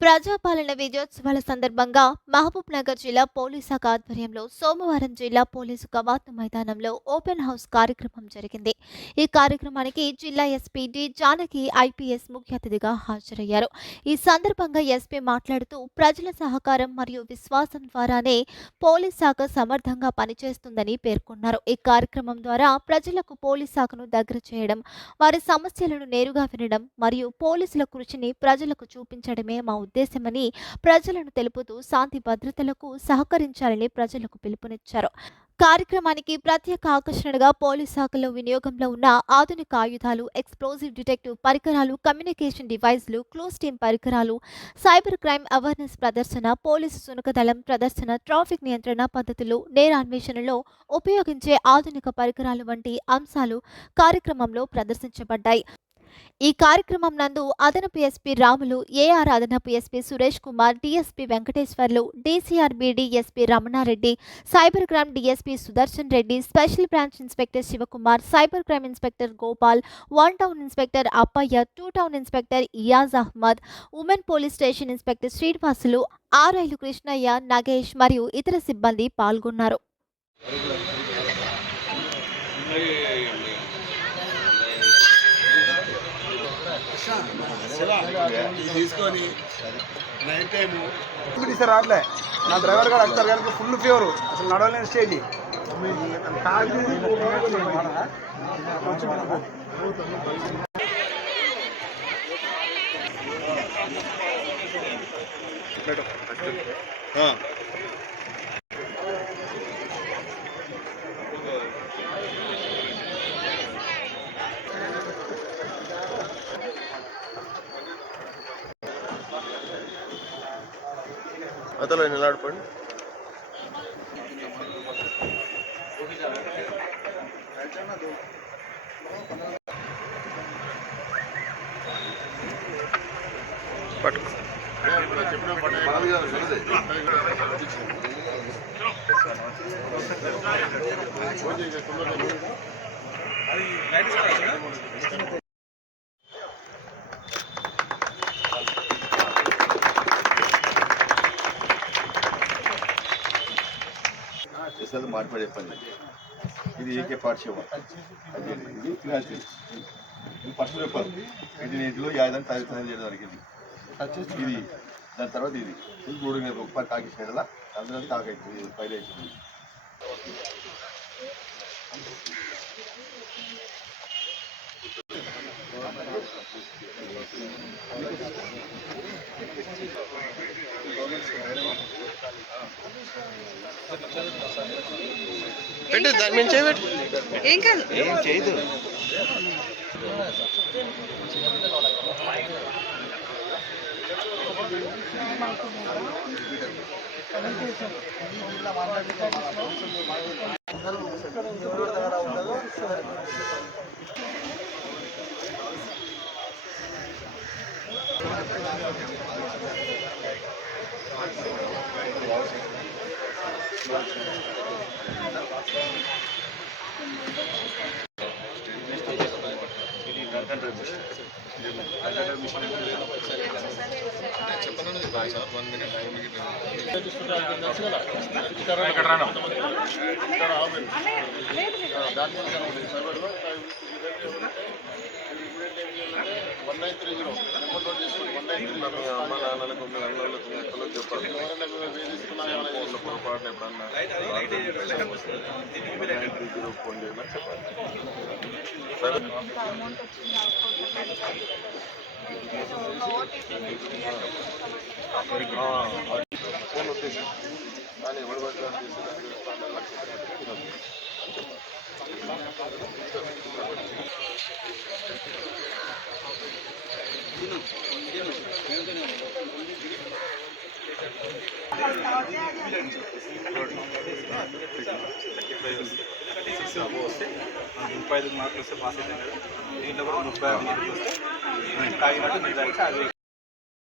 ప్రజాపాలన విజయోత్సవాల సందర్భంగా మహబూబ్ నగర్ జిల్లా పోలీస్ శాఖ ఆధ్వర్యంలో సోమవారం జిల్లా పోలీసు కవాతు మైదానంలో ఓపెన్ హౌస్ కార్యక్రమం జరిగింది. ఈ కార్యక్రమానికి జిల్లా ఎస్పీ డి జానకి ఐపీఎస్ ముఖ్య అతిథిగా హాజరయ్యారు. ఈ సందర్భంగా ఎస్పీ మాట్లాడుతూ ప్రజల సహకారం మరియు విశ్వాసం ద్వారానే పోలీస్ శాఖ సమర్థంగా పనిచేస్తుందని పేర్కొన్నారు. ఈ కార్యక్రమం ద్వారా ప్రజలకు పోలీస్ శాఖను దగ్గర చేయడం, వారి సమస్యలను నేరుగా వినడం మరియు పోలీసుల కృషిని ప్రజలకు చూపించడమే మా ఉద్దేశమని ప్రజలను తెలుపుతూ శాంతి భద్రతలకు సహకరించాలని ప్రజలకు పిలుపునిచ్చారు. కార్యక్రమానికి ప్రత్యేక ఆకర్షణగా పోలీస్ శాఖలో వినియోగంలో ఉన్న ఆధునిక ఆయుధాలు, ఎక్స్ప్లోజివ్ డిటెక్టివ్ పరికరాలు, కమ్యూనికేషన్ డివైస్లు, క్లోజ్ టీమ్ పరికరాలు, సైబర్ క్రైమ్ అవేర్నెస్ ప్రదర్శన, పోలీసు సునకదళం ప్రదర్శన, ట్రాఫిక్ నియంత్రణ పద్ధతులు, నేరాన్వేషణలో ఉపయోగించే ఆధునిక పరికరాలు వంటి అంశాలు కార్యక్రమంలో ప్రదర్శించబడ్డాయి. ఈ కార్యక్రమం నందు అదనపు ఎస్పీ రాములు, ఏఆర్ అదనపు SP Suresh Kumar, DSP Venkateswarlu, DCR BD SP Ramana Reddy, cyber crime DSP Sudarshan Reddy, special branch inspector Shivakumar, cyber crime inspector Gopal, 1 town inspector Appaiah, 2 town inspector Iyaz Ahmed, women police station inspector Srinivasulu, ఆర్ఐలు కృష్ణయ్య, నగేష్ మరియు ఇతర సిబ్బంది పాల్గొన్నారు. తీసుకొని నైట్ టైము రావట్లే నా డ్రైవర్ గారు అక్తర్ గారికి ఫుల్ ఫీవర్, అసలు నడవలేని స్టేజ్. అతను నిలబడిపోండి. పట్టుకో మాట్లాడే పని ఇది ఏకే పాఠ్యం ఇది ఫినాన్షియల్ ఇది ఫస్ట్ పేపర్ ఇది నీటిలో యాదని తయారు చేయడం జరిగింది. ఇది దాని తర్వాత ఇది మూడు రూపాయలు కాకి చేయడలా అందులో కాకైతుంది పైన అవుతుంది. దాని మీద చేయబెట్టు ఏం కాదు, ఏం చేయదు. పొరపాటున ఎప్పుడన్నా ఫోన్ చేయమని చెప్పాలి. ఫోన్ వచ్చేసి కానీ ఎవరు వస్తే 35 మార్కులు వస్తే పాస్ అవుతాయి కదా. దీంట్లో కూడా 35 వస్తే తాగినట్టు నిర్ధారించి